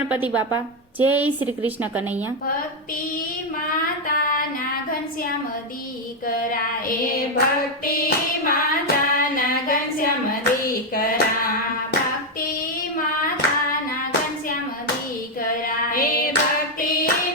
ગણપતિ બાપા, જય શ્રી કૃષ્ણ કનૈયા। ભક્તિ માતાના ઘનશ્યામ દીકરા એ ભક્તિ માતાના ઘનશ્યામ દીકરા, ભક્તિ માતાના ઘનશ્યામ દીકરા હે ભક્તિ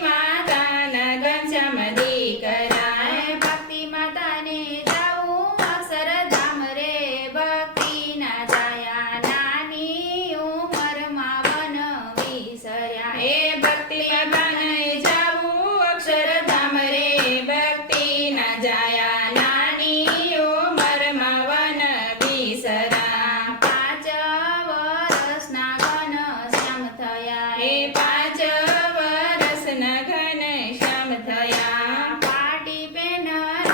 માતાના ઘનશ્યામ દીકરા, ભક્તિ માતાને જાવું અક્ષરધામ રે, ભક્તિ ના જાયા નાની ઉંમરમાં વન વિસર્યા હે ભક્તિ માતાને જાવું અક્ષરધામ રે, ભક્તિ ના જાયા નાની ઉંમરમાં વન વિસરા। 5 વર્ષના ઘનશ્યામ થયા હે 5 વર્ષના ઘનશ્યામ થયા, પાટી પેન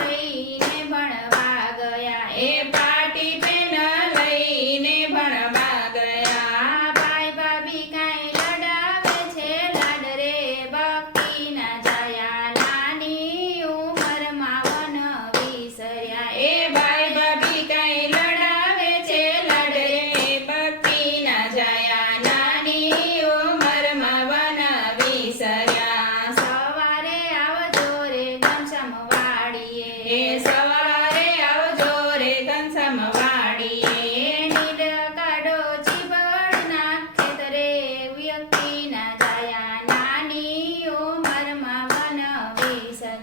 લઈને ભણવા ગયા એ પાટી પેન લઈને ભણવા ગયા। ભાઈ ભાભી કાંઈ લડાવે છે લાડ રે, ભક્તિ ના જાયા નાની ઉંમરમાં વન વિસર્યા એ ભાઈ ભાભી કઈ લડાવે છે લાડ રે, ભક્તિ ના જાયા નાની ઉંમરમાં વન વિસર્યા। સવારે આવજો રે ઘનશ્યામ વાડીએ, એ સવારે આવજો રે ઘનશ્યામ વાડીએ, નીર કાઢો ચીબડના ખેતરે, વ્યક્તિ ના જાયા નાની ઉંમરમાં વન વિસર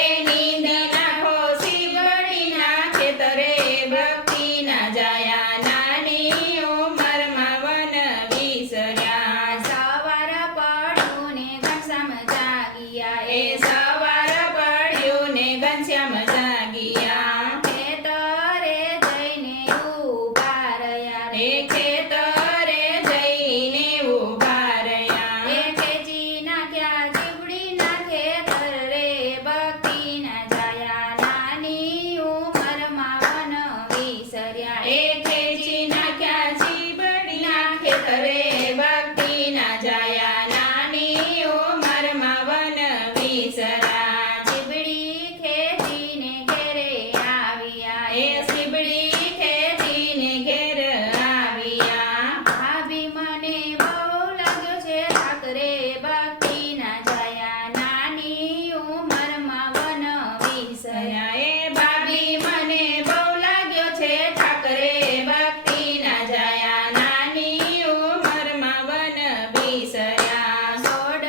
એ નીંદ નાખો શીવડીના ખેતરે, ભક્તિ ના જાયા નાની ઉંમરમાં વન વિસર્યા। સવાર પડ્યું ને ઘનશ્યામ જાગિયા એ સવાર પડ્યું ને ઘનશ્યામ જાગિયા, ખેતરે જઈને ઊભા રહ્યા એ ખેતરે જઈને ઊભા રહ્યા, એ ખેંચી નાખ્યા ચીબડીના ખેતર રે, ભક્તિ ના જાયા નાની ઉંમરમાં વન વિસર્યા એ ખેંચી નાખ્યા ચીબડીના ખેતરે, ભક્તિ ના જાયા નાની ઉંમરમાં વન વિસરા। ચીબડી ખેંચીને ઘેરે આવ્યા એ સીબડી ખેંચીને ઘેર આવ્યા, ભાભી મને બહુ લાગ્યો છે થાક રે, ભક્તિ ના જાયા નાની ઉંમરમાં વન વિસર્યા એ ભાભી મને બહુ લાગ્યો છે થાક રે, ભક્તિ ના જાયા નાની ઉંમરમાં વન વિસર્યા। સોડ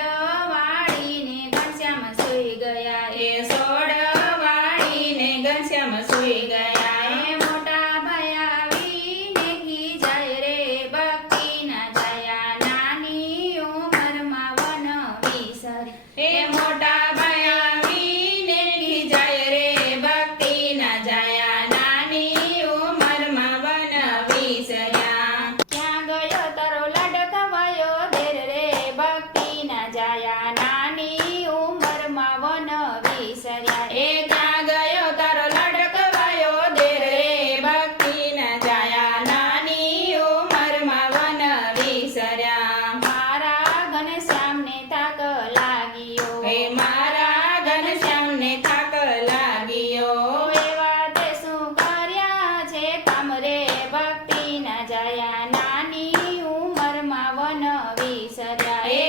વાળીને ઘનશ્યામ સૂઈ ગયા એ સોડ વાળીને ઘનશ્યામ સૂઈ ગયા, એ મોટા ભાઈ આવીને ખીજાય રે, ભક્તિ ના જાયા નાની ઉંમરમાં વન વિસર્યા એ મોટા ભાઈ આવીને ખીજાય રે, ભક્તિ ના જાયા નાની ઉંમરમાં વન વિસર્યા। ત્યાં ગયો તારો લડકવાયો દેર રે, ભક્તિ ના જાયા નાની ઉંમરમાં વન વિસર્યા એ ત્યાં ગયો તારો લડકવાયો દેર રે, ભક્તિ ના જાયા નાની ઉંમરમાં વન વિસર્યા। મારા ઘનશ્યામને થાક લાગ્યો, હે મારા ઘનશ્યામને થાક લાગ્યો, એવા તે શું કર્યા છે કામ રે, ભક્તિ ના જાયા નાની ઉંમરમાં વન વિસર્યા એ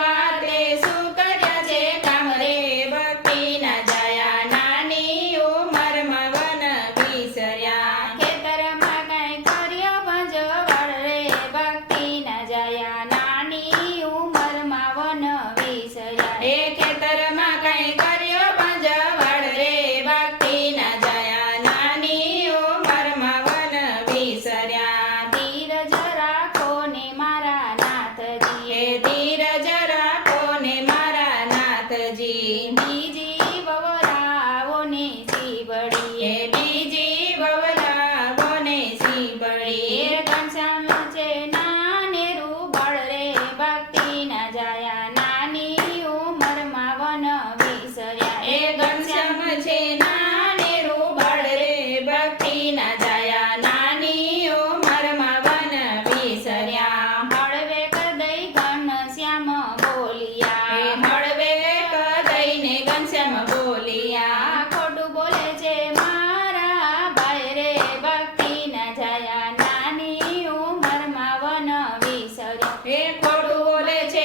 વાતે શું કર્યા છે કામ રે, ભક્તિ ના જાયા નાની ઉંમરમાં વન વિસર્યા। ખેતરમાં કાંઈ કર્યો ભંજવાળ રે, ભક્તિ ના જાયા નાની ઉંમરમાં વન વિસર્યા એ ખેતરમાં કઈ કર્યો પંજવાળ રે, ભક્તિ ના જાયા નાની ઉંમરમાં વન વિસર્યા। ધીરજ રાખો ને મારા નાથજી, એ ધીરજ રાખો ને મારા નાથજી, બીજી વવરાવો ને એ સીવડીએ, બીજી બવલાવો ને સીબડી, એ ઘનશ્યામ છે નાનેરું બાળ રે, ભક્તિ ના જાયા નાની ઉંમરમાં વન વિસર્યા એ ઘનશ્યામ છે નાનેરું બાળ રે, ભક્તિ ના જાયા નાની ઉંમરમાં વન વિસર્યા। હળવે કદઈ ઘનશ્યામ બોલિયા, એ હળવે કદઈને ઘનશ્યામ બોલિયા, આ ખોટું બોલે છે મારા ભાઈ રે, ભક્તિ ના જાયા નાની ઉંમરમાં વન વિસર્યા એ ખોટું બોલે છે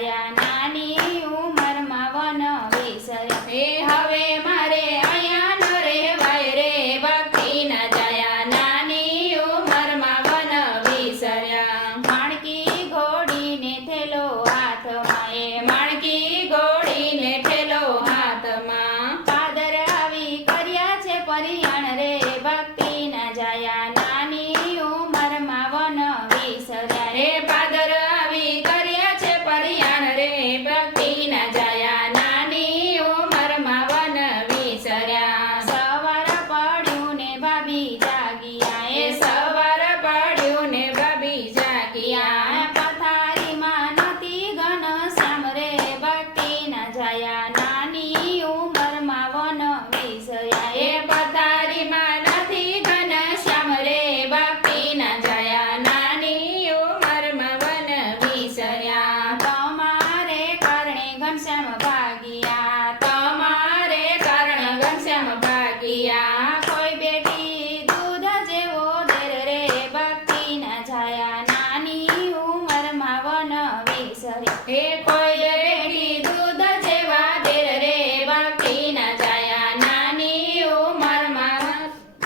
જયા નાની ઉંમરમાં વન વિસર્યા એ હવે મારે અહીંયા ન રહેવાય રે ભક્તિ ના જયા નાની ઉંમરમાં વન વિસર્યા માણકી ઘોડીને થેલો હાથમાં એ માણકી ઘોડીને ઠેલો હાથમાં પાદર આવી કર્યા છે પરિયાણ રે ભક્તિ ના જયા નાની ઉંમરમાં વન વિસર્યા રે પાદર આવી કર્યા છે પરિયાણ રે ભક્તિ ના જયા નાની ઉંમરમાં વન વિસર્યા સવાર પડ્યું ને ભાભી જાગિયા એ સવાર પડ્યું ને ભાભી જાગ્યા પથારીમાં નથી ઘન શ્યામ રે ભક્તિ ના જયા નાની ઉંમરમાં વન વિસર્યા એ પથારીમાં નથી ઘન શ્યામ રે ભક્તિ ના જયા નાની ઉંમરમાં વન વિસર્યા તમારે કારણે ઘનશ્યામ ભાગિયા તમારે કારણે ઘનશ્યામ ભાગ્યા કોઈ બેટી દૂધ જેવો દેર રે ભક્તિ ના જયા નાની ઉંમરમાં વન વિસર્યા એ કોઈ બેટી દૂધ જેવા દેર રે ભક્તિ ના જયા નાની ઉંમરમાં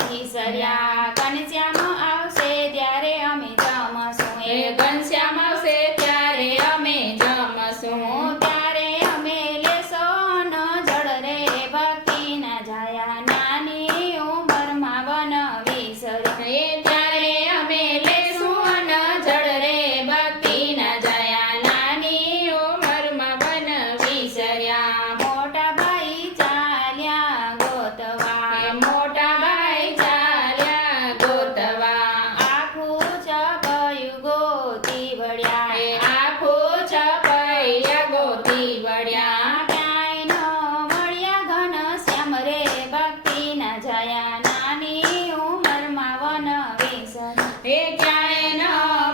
વિસર્યા ઘનશ્યામ આવશે ત્યારે અમે જમશું એ ઘનશ્યામ આવશે ત્યારે અમે જમશું ત્યારે અમે લેશો ન જળ રે ભક્તિ ના જયા નાની ઉંમરમાં વન વિસર્યા એ ત્યારે અમે લેશું અન જળ રે ભક્તિ ના જયા નાની ઉંમરમાં વન વિસર્યા મોટા ભાઈ ચાલ્યા ગોતવા એ મોટા ભાઈ ચાલ્યા ગોતવા આખું ચપયું ગોતી વળ્યા એ આખું છપૈયા ગોતી વળ્યા ક્યાંય ન મળ્યા ઘન શ્યામ રે ભક્તિ ના જયા નાની ઉંમરમાં વન વિસર્યા એ ક્યાંય ન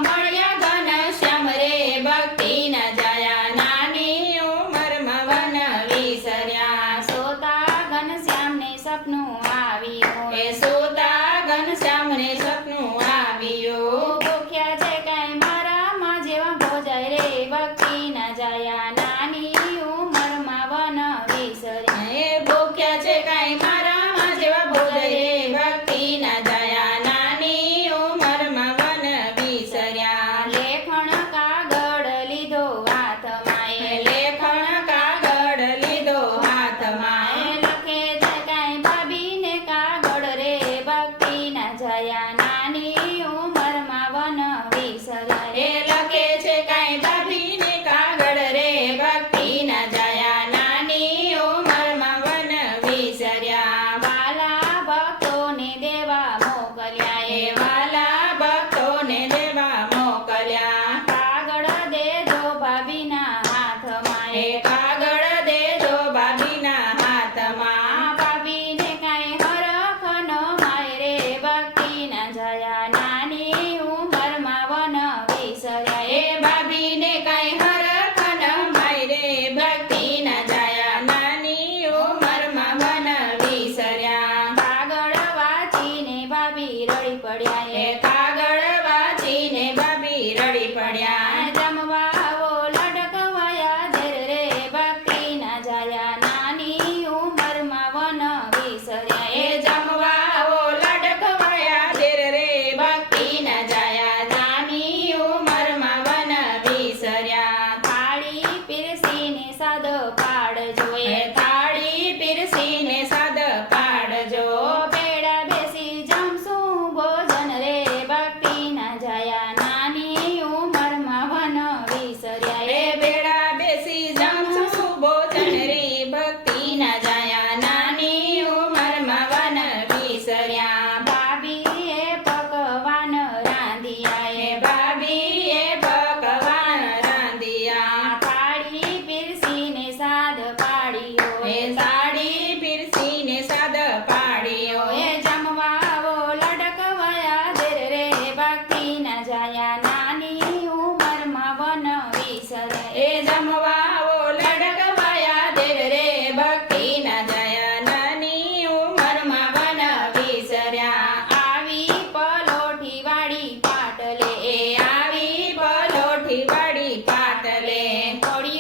મળ્યા ઘન શ્યામ રે ભક્તિ ના જયા નાની ઉંમરમાં વન વિસર્યા સોતા ઘન શ્યામને સપનું આવ્યું એ સોતા ઘનશ્યામને સપનું આવ્યું ભૂખ્યા છે કાંઈ મારામાં જેવા ભોજાય રે ભક્તિ ના જયા નાની ઉંમરમાં વન વિસર્યા એ ભૂખ્યા છે કાંઈ મારામાં જેવા ભોજય રે ભક્તિ ના જયા નાની ઉંમરમાં વન વિસર્યા લેખણ કાગળ લીધો હાથમાં એ લેખણ કાગળ લીધો હાથમાં લખે છે કાંઈ ભાભીને કાગળ રે ભક્તિ ના જયા નાની ઉંમરમાં વન વિસર્યા એ લખે છે કાંઈ ભાભીને કાગળ રે ભક્તિ ના જયા નાની ઉંમરમાં વન વિસર્યા વાલા ભક્તોને દેવા મોકલ્યા એ વાલા ભક્તોને દેવા મોકલ્યા કાગળ દેજો ભાભીના હાથમાં એ કાગળ દેજો ભાભીના હાથમાં ભાભીને કાંઈ હરખ ન માય રે ભક્તિ ના જયા નાની ઉંમરમાં વન વિસર્યા એ ભાભીને કાંઈ હરખ ન માય રે ભક્તિ ના જયા નાની ઉંમરમાં વન વિસર્યા કાગળ વાંચીને ભાભી રડી પડ્યા એ કાગળ વાંચીને ભાભી રડી પડ્યા જમવા આવો લડકવાયા ધેર રે ભક્તિ ના જયા નાની ઉંમરમાં વન વિસર્યા એ જમવા આવો લડકવાયા દેર રે ભક્તિ ના જયા નાની ઉંમરમાં વન વિસર્યા થાળી પીરસીને સાદ પાડજો એ થાળી પીરસીને સાદ પાડજો પેડા બેસી જમશું ભોજન રે ભક્તિ ના જયા નાની ઉંમરમાં વન વિસર્યા એ બેડા બેસી જમશું ભોજન રે ભક્તિ ના જયા નાની ઉંમરમાં વન વિસર્યા ભાભીએ પકવાન રાંધ્યા એ ભાભીએ ભગવાન રાંધિયા થાળી પીરસીને સાદ પાડ્યો એ સાડી પીરસીને સાદ પાડ્યો એ જમવા આવો લડકવાયા ધેર રે ભક્તિ ના જયા નાની ઉંમરમાં વન વિસર્યા એ જમવા આવો લડકવાયા દેર રે ભક્તિ ના જયા નાની ઉંમરમાં વન વિસર્યા આવી પલોઠી વાળી પાટલે એ આવી પલોઠી વાળી પાટલે થોડી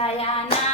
જાયા